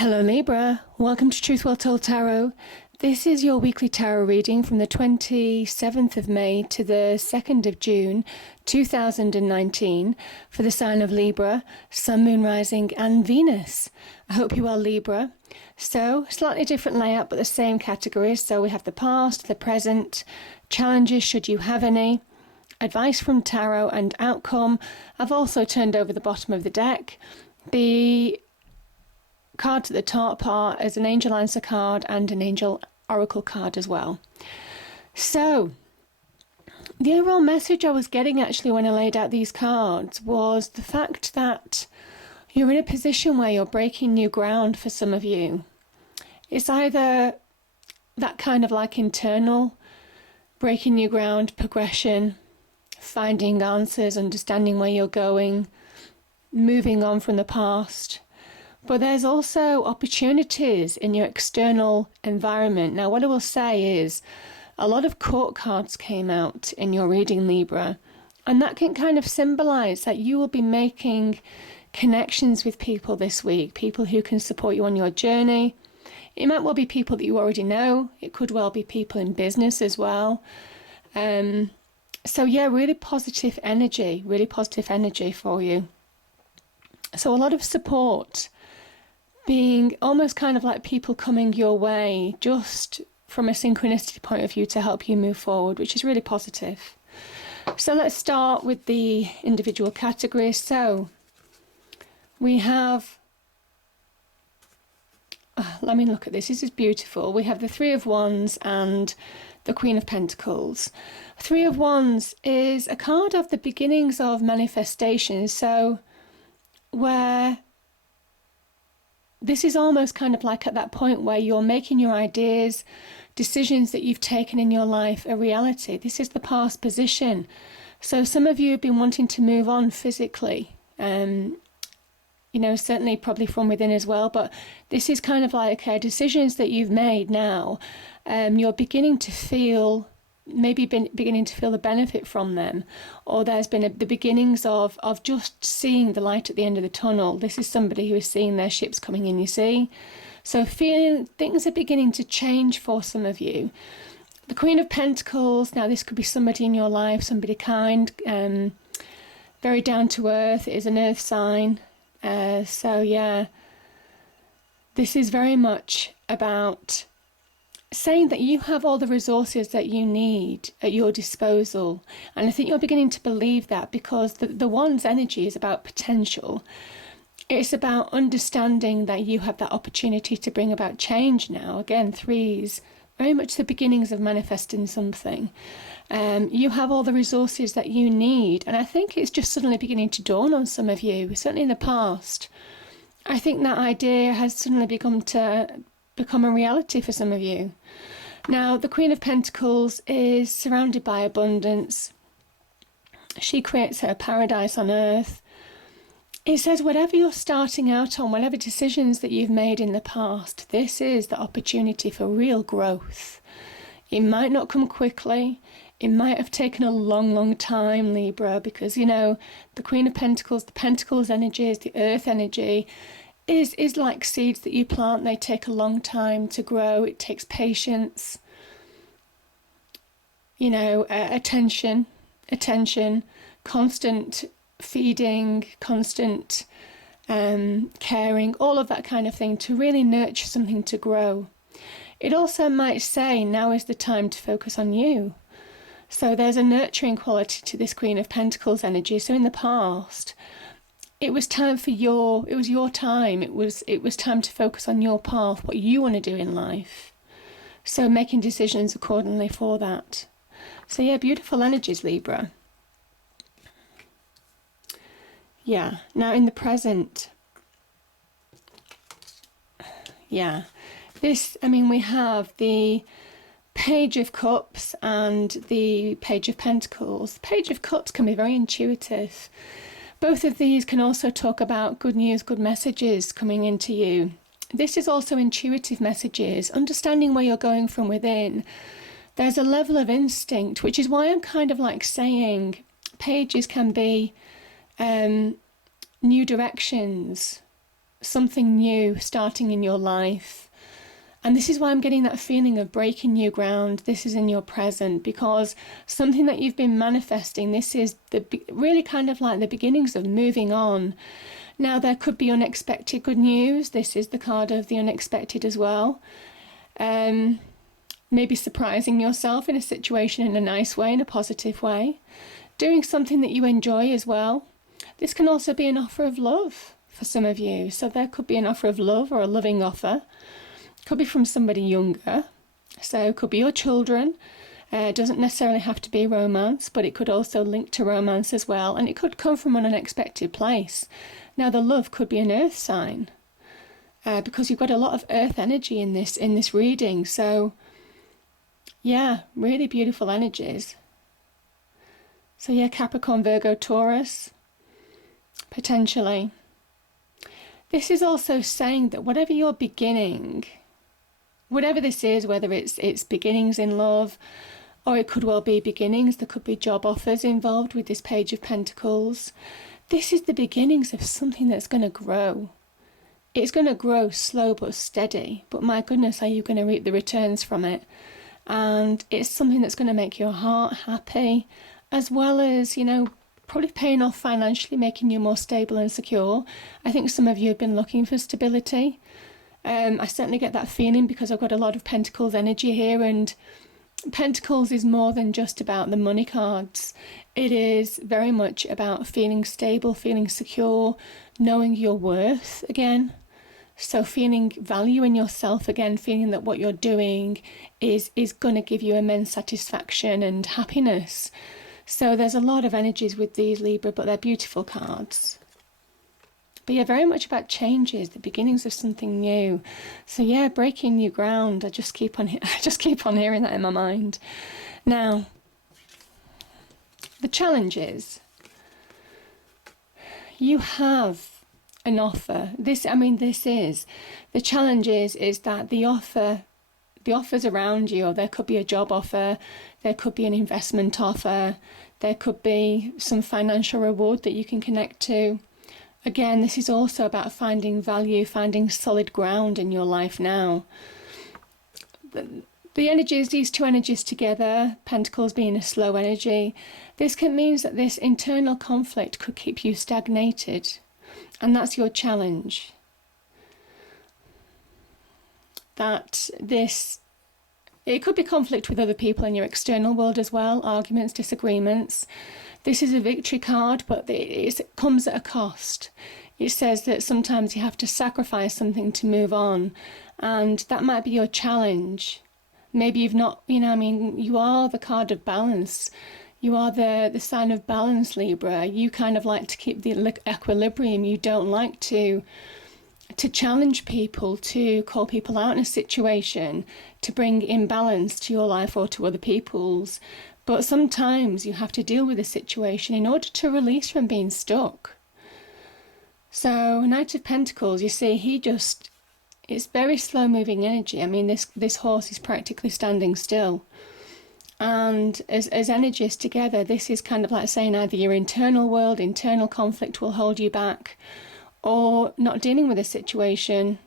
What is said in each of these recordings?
Hello Libra, welcome to Truth Well Told Tarot. This is your weekly tarot reading from the 27th of May to the 2nd of June 2019 for the sign of Libra, Sun, Moon, Rising and Venus. I hope you are Libra. So, slightly different layout but the same categories. So we have the past, the present, challenges should you have any, advice from tarot and outcome. I've also turned over the bottom of the deck. The cards at the top are as an angel answer card and an angel oracle card as well. So the overall message I was getting actually when I laid out these cards was the fact that you're in a position where you're breaking new ground for some of you. It's either that kind of like internal breaking new ground, progression, finding answers, understanding where you're going, moving on from the past. But there's also opportunities in your external environment. Now, what I will say is a lot of court cards came out in your reading, Libra, and that can kind of symbolize that you will be making connections with people this week, people who can support you on your journey. It might well be people that you already know. It could well be people in business as well. So yeah, really positive energy for you. So a lot of support, being almost kind of like people coming your way just from a synchronicity point of view to help you move forward, which is really positive. So let's start with the individual categories. So we have, let me look at this. This is beautiful. We have the Three of Wands and the Queen of Pentacles. Three of Wands is a card of the beginnings of manifestation. So where this is almost kind of like at that point where you're making your ideas, decisions that you've taken in your life a reality. This is the past position. So some of you have been wanting to move on physically, certainly probably from within as well. But this is kind of like, okay, decisions that you've made now, you're beginning to feel, beginning to feel the benefit from them, or there's been the beginnings of just seeing the light at the end of the tunnel. This is somebody who is seeing their ships coming in, you see. So feeling things are beginning to change for some of you. The Queen of Pentacles, now this could be somebody in your life, somebody kind, very down to earth. It is an earth sign. So yeah, this is very much about saying that you have all the resources that you need at your disposal. And I think you're beginning to believe that, because the Wand's energy is about potential. It's about understanding that you have that opportunity to bring about change now. Again, threes, very much the beginnings of manifesting something. You have all the resources that you need. And I think it's just suddenly beginning to dawn on some of you, certainly in the past. I think that idea has suddenly become a reality for some of you. Now, the Queen of Pentacles is surrounded by abundance. She creates her paradise on earth. It says whatever you're starting out on, whatever decisions that you've made in the past, this is the opportunity for real growth. It might not come quickly. It might have taken a long, long time, Libra, because, the Queen of Pentacles, the Pentacles energies, the earth energy, is like seeds that you plant. They take a long time to grow. It takes patience, attention, constant feeding, constant caring, all of that kind of thing to really nurture something to grow. It also might say now is the time to focus on you. So there's a nurturing quality to this Queen of Pentacles energy. So in the past, it was time for it was your time. It was time to focus on your path, what you want to do in life. So making decisions accordingly for that. So yeah, beautiful energies, Libra. Yeah, now in the present, yeah, we have the Page of Cups and the Page of Pentacles. The Page of Cups can be very intuitive. Both of these can also talk about good news, good messages coming into you. This is also intuitive messages, understanding where you're going from within. There's a level of instinct, which is why I'm kind of like saying pages can be new directions, something new starting in your life. And this is why I'm getting that feeling of breaking new ground. This is in your present, because something that you've been manifesting, this is really kind of like the beginnings of moving on. Now, there could be unexpected good news. This is the card of the unexpected as well. Maybe surprising yourself in a situation in a nice way, in a positive way. Doing something that you enjoy as well. This can also be an offer of love for some of you. So there could be an offer of love or a loving offer. Could be from somebody younger. So it could be your children. It doesn't necessarily have to be romance, but it could also link to romance as well. And it could come from an unexpected place. Now, the love could be an earth sign, because you've got a lot of earth energy in this reading. So, yeah, really beautiful energies. So, yeah, Capricorn, Virgo, Taurus, potentially. This is also saying that whatever you're beginning, whatever this is, whether it's beginnings in love, or it could well be beginnings, there could be job offers involved with this Page of Pentacles. This is the beginnings of something that's going to grow. It's going to grow slow but steady, but my goodness, are you going to reap the returns from it? And it's something that's going to make your heart happy, as well as, you know, probably paying off financially, making you more stable and secure. I think some of you have been looking for stability. I certainly get that feeling because I've got a lot of Pentacles energy here, and Pentacles is more than just about the money cards. It is very much about feeling stable, feeling secure, knowing your worth again. So feeling value in yourself again, feeling that what you're doing is going to give you immense satisfaction and happiness. So there's a lot of energies with these, Libra, but they're beautiful cards. But yeah, very much about changes, the beginnings of something new. So yeah, breaking new ground. I just keep on hearing that in my mind. Now, the challenge is you have an offer. The challenge is that the offers around you, or there could be a job offer, there could be an investment offer, there could be some financial reward that you can connect to. Again, this is also about finding value, finding solid ground in your life now. The energies, these two energies together, Pentacles being a slow energy, this can mean that this internal conflict could keep you stagnated. And that's your challenge. It could be conflict with other people in your external world as well, arguments, disagreements. This is a victory card, but it comes at a cost. It says that sometimes you have to sacrifice something to move on, and that might be your challenge. Maybe you've not, you are the card of balance. You are the sign of balance, Libra. You kind of like to keep the equilibrium. You don't like to challenge people, to call people out in a situation, to bring imbalance to your life or to other people's. But sometimes you have to deal with a situation in order to release from being stuck. So, Knight of Pentacles, you see, it's very slow moving energy. I mean, this horse is practically standing still. And as energies together, this is kind of like saying either your internal world, internal conflict will hold you back, or not dealing with a situation,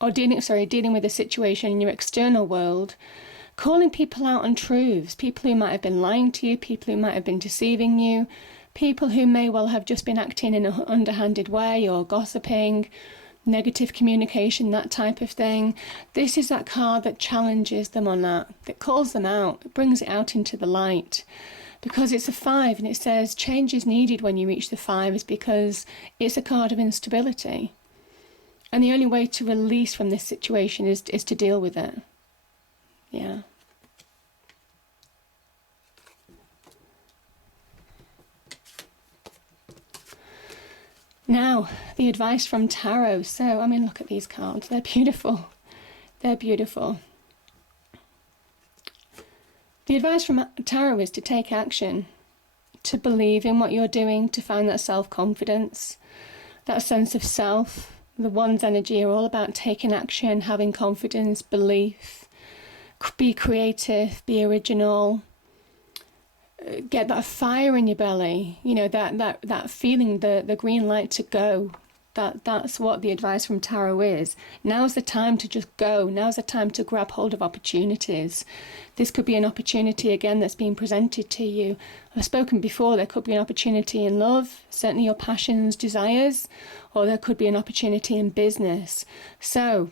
or dealing with a situation in your external world, calling people out on truths, people who might have been lying to you, people who might have been deceiving you, people who may well have just been acting in an underhanded way or gossiping, negative communication, that type of thing. This is that card that challenges them on that calls them out, it brings it out into the light. Because it's a 5 and it says change is needed when you reach the 5 is because it's a card of instability. And the only way to release from this situation is to deal with it. Yeah. Now, the advice from Tarot. So, I mean, look at these cards. They're beautiful. They're beautiful. The advice from Tarot is to take action, to believe in what you're doing, to find that self-confidence, that sense of self. The Wands energy are all about taking action, having confidence, belief. Be creative, be original. Get that fire in your belly, that feeling, the green light to go, That's what the advice from tarot is. Now's the time to just go. Now's the time to grab hold of opportunities. This could be an opportunity again that's being presented to you. I've spoken before, there could be an opportunity in love, certainly your passions, desires, or there could be an opportunity in business. So,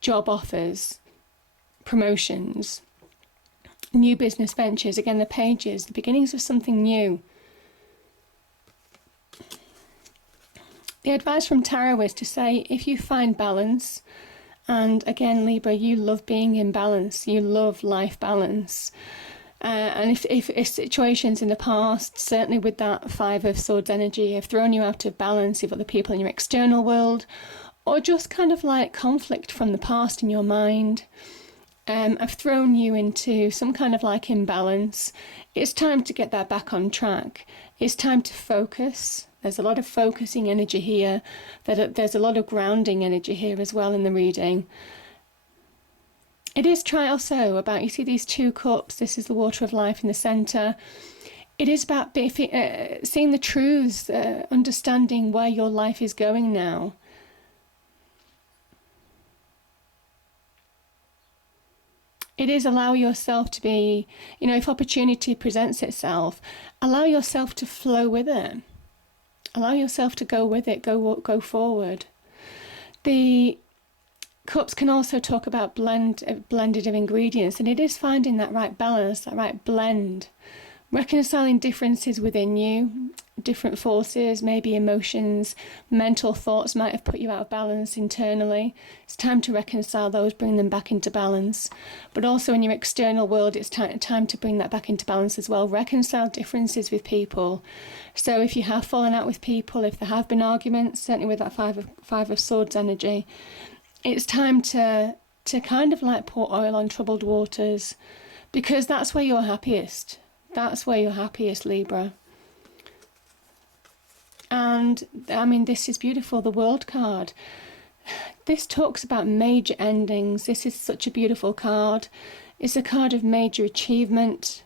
job offers, promotions, new business ventures, again the pages, the beginnings of something new. The advice from tarot is to say, if you find balance, and again Libra, you love being in balance, you love life balance, and if situations in the past, certainly with that Five of Swords energy, have thrown you out of balance with other people in your external world, or just kind of like conflict from the past in your mind, have thrown you into some kind of like imbalance, it's time to get that back on track. It's time to focus. There's a lot of focusing energy here. There's a lot of grounding energy here as well in the reading. It is also about, you see these two cups, this is the water of life in the centre. It is about seeing the truths, understanding where your life is going now. It is allow yourself to be, if opportunity presents itself, allow yourself to flow with it. Allow yourself to go with it, go forward. The cups can also talk about blended of ingredients, and it is finding that right balance, that right blend, reconciling differences within you, different forces, maybe emotions, mental thoughts might have put you out of balance internally. It's time to reconcile those, bring them back into balance. But also in your external world, it's time to bring that back into balance as well. Reconcile differences with people. So if you have fallen out with people, if there have been arguments, certainly with that Five of Swords energy, it's time to kind of like pour oil on troubled waters, because that's where you're happiest. That's where you're happiest, Libra. And, this is beautiful, the World card. This talks about major endings. This is such a beautiful card. It's a card of major achievement.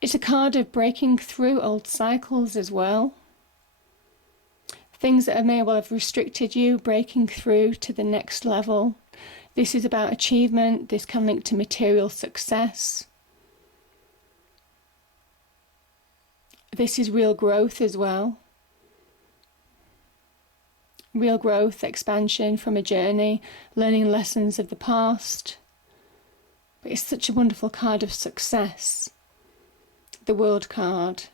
It's a card of breaking through old cycles as well. Things that may well have restricted you, breaking through to the next level. This is about achievement. This can link to material success. This is real growth as well. Real growth, expansion from a journey, learning lessons of the past. But it's such a wonderful card of success, the World card.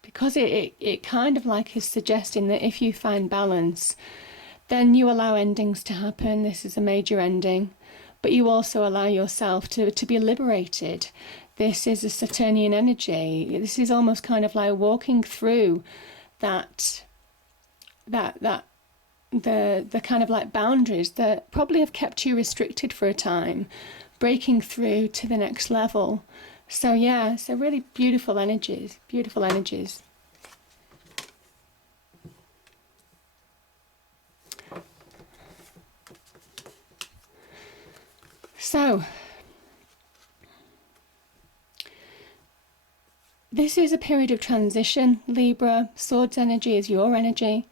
Because it kind of like is suggesting that if you find balance, then you allow endings to happen. This is a major ending. But you also allow yourself to be liberated. This is a Saturnian energy. This is almost kind of like walking through the kind of like boundaries that probably have kept you restricted for a time, breaking through to the next level. So yeah, so really beautiful energies, beautiful energies. So, this is a period of transition, Libra. Swords energy is your energy.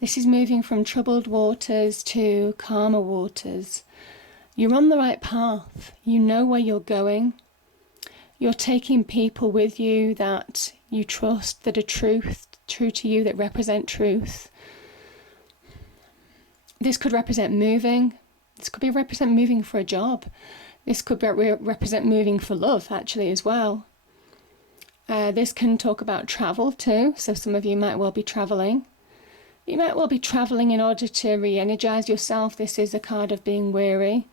This is moving from troubled waters to calmer waters. You're on the right path. You know where you're going. You're taking people with you that you trust, that are true to you, that represent truth. This could represent moving. This could represent moving for a job. This could represent moving for love, actually, as well. This can talk about travel too, so some of you might well be travelling. You might well be travelling in order to re-energise yourself. This is a card of being weary.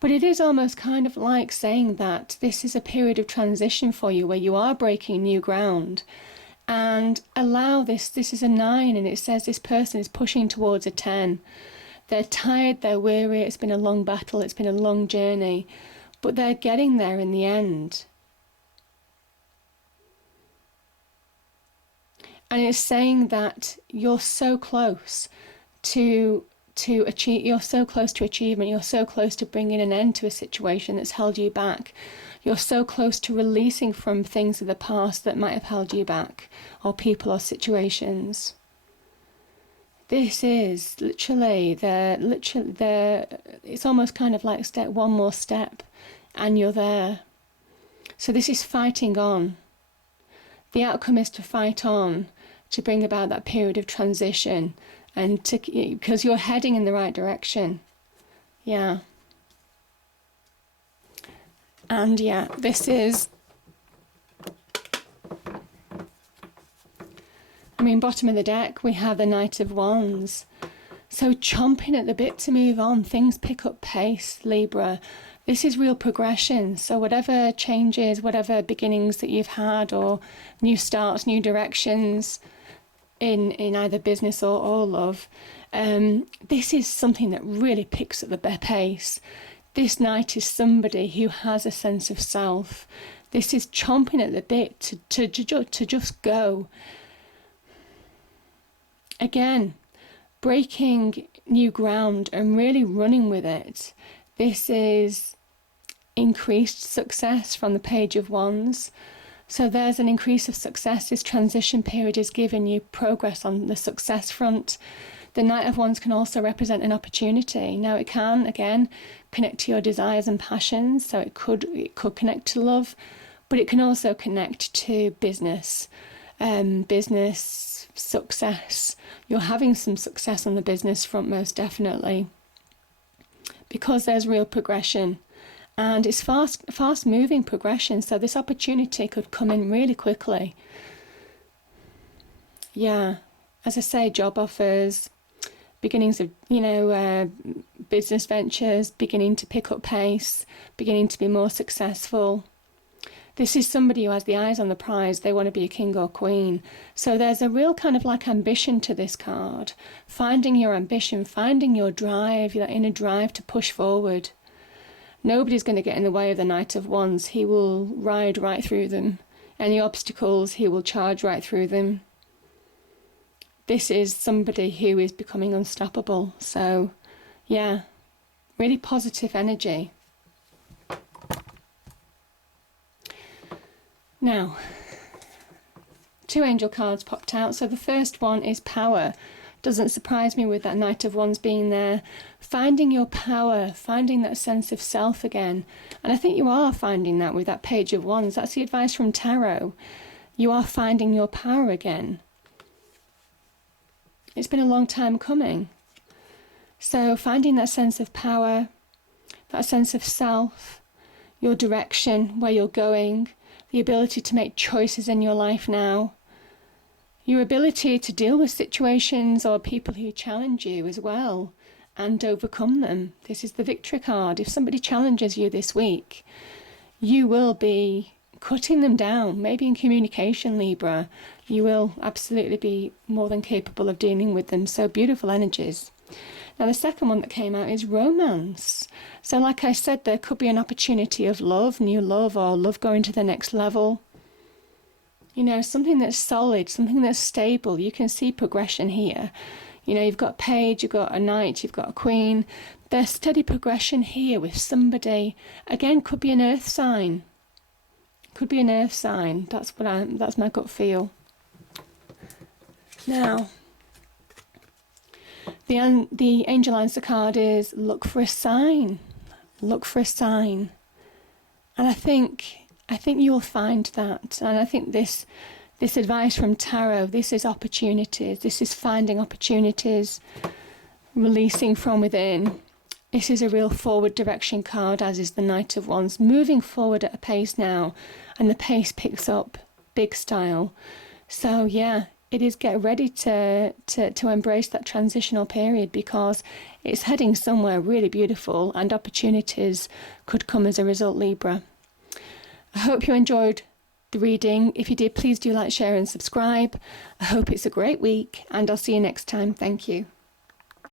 But it is almost kind of like saying that this is a period of transition for you where you are breaking new ground. And allow this is a 9, and it says this person is pushing towards a 10. They're tired, they're weary, it's been a long battle, it's been a long journey. But they're getting there in the end. And it's saying that you're so close to achieve. You're so close to achievement. You're so close to bringing an end to a situation that's held you back. You're so close to releasing from things of the past that might have held you back, or people or situations. This is literally it's almost kind of like one more step and you're there. So this is fighting on. The outcome is to fight on, to bring about that period of transition, and because you're heading in the right direction. Yeah. And yeah, this is, bottom of the deck, we have the Knight of Wands. So chomping at the bit to move on. Things pick up pace, Libra. This is real progression. So whatever changes, whatever beginnings that you've had, or new starts, new directions in either business or love, this is something that really picks up the pace. This Knight is somebody who has a sense of self. This is chomping at the bit to just go. Again, breaking new ground and really running with it. This is increased success from the Page of Wands. So there's an increase of success. This transition period is giving you progress on the success front. The Knight of Wands can also represent an opportunity. Now it can, again, connect to your desires and passions. So it could connect to love, but it can also connect to business. Business success. You're having some success on the business front, most definitely, because there's real progression, and it's fast moving progression. So this opportunity could come in really quickly. Yeah, as I say, job offers, beginnings of business ventures beginning to pick up pace, beginning to be more successful. This is somebody who has the eyes on the prize. They want to be a king or queen. So there's a real kind of like ambition to this card. Finding your ambition, finding your drive, your inner drive to push forward. Nobody's going to get in the way of the Knight of Wands. He will ride right through them. Any obstacles, he will charge right through them. This is somebody who is becoming unstoppable. So, yeah, really positive energy. Now, 2 angel cards popped out. So the first one is power. Doesn't surprise me with that Knight of Wands being there. Finding your power, finding that sense of self again. And I think you are finding that with that Page of Wands. That's the advice from Tarot. You are finding your power again. It's been a long time coming. So finding that sense of power, that sense of self, your direction, where you're going, the ability to make choices in your life now, your ability to deal with situations or people who challenge you as well and overcome them. This is the victory card. If somebody challenges you this week, you will be cutting them down, maybe in communication, Libra. You will absolutely be more than capable of dealing with them. So beautiful energies. Now the second one that came out is romance. So like I said, there could be an opportunity of love, new love, or love going to the next level. Something that's solid, something that's stable. You can see progression here. You've got Page, you've got a Knight, you've got a Queen. There's steady progression here with somebody. Again, could be an earth sign. Could be an earth sign. That's my gut feel. Now, the angel answer card is look for a sign. Look for a sign. And I think you'll find that. And I think this advice from Tarot, this is opportunities. This is finding opportunities, releasing from within. This is a real forward direction card, as is the Knight of Wands. Moving forward at a pace now, and the pace picks up big style. So yeah, it is get ready to embrace that transitional period, because it's heading somewhere really beautiful, and opportunities could come as a result, Libra. I hope you enjoyed the reading. If you did, please do like, share and subscribe. I hope it's a great week, and I'll see you next time. Thank you.